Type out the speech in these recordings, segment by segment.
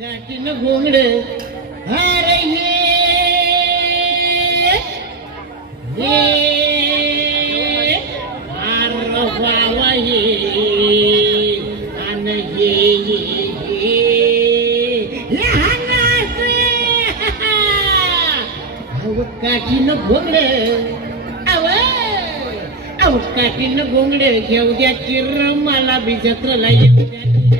आणि काठीनं घोंगड अरे ये ये अरे वावा ये आणि ये ये ये लहानाचे. अहो काठीनं घोंगड. अव. अहो काठीनं घोंगड घेऊ द्या चिर मला बी जत्राला येऊ द्या.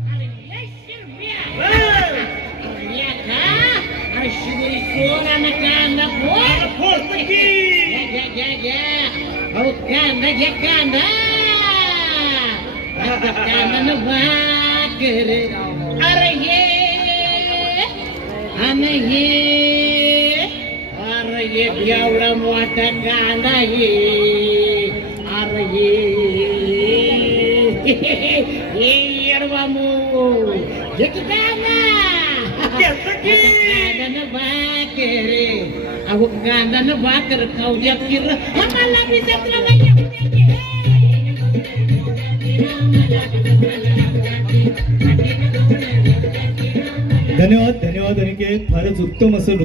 शिवरी सोना ना कांदा फोड घ्या घ्या घ्या अहो कांदा घ्या कांदा आता कांदा न भाकर अरे ये आणि ये अरे ये कांदा ये भाकर खाऊ द्या की मला धन्यवाद धन्यवाद अनिकेत फारच उत्तम असं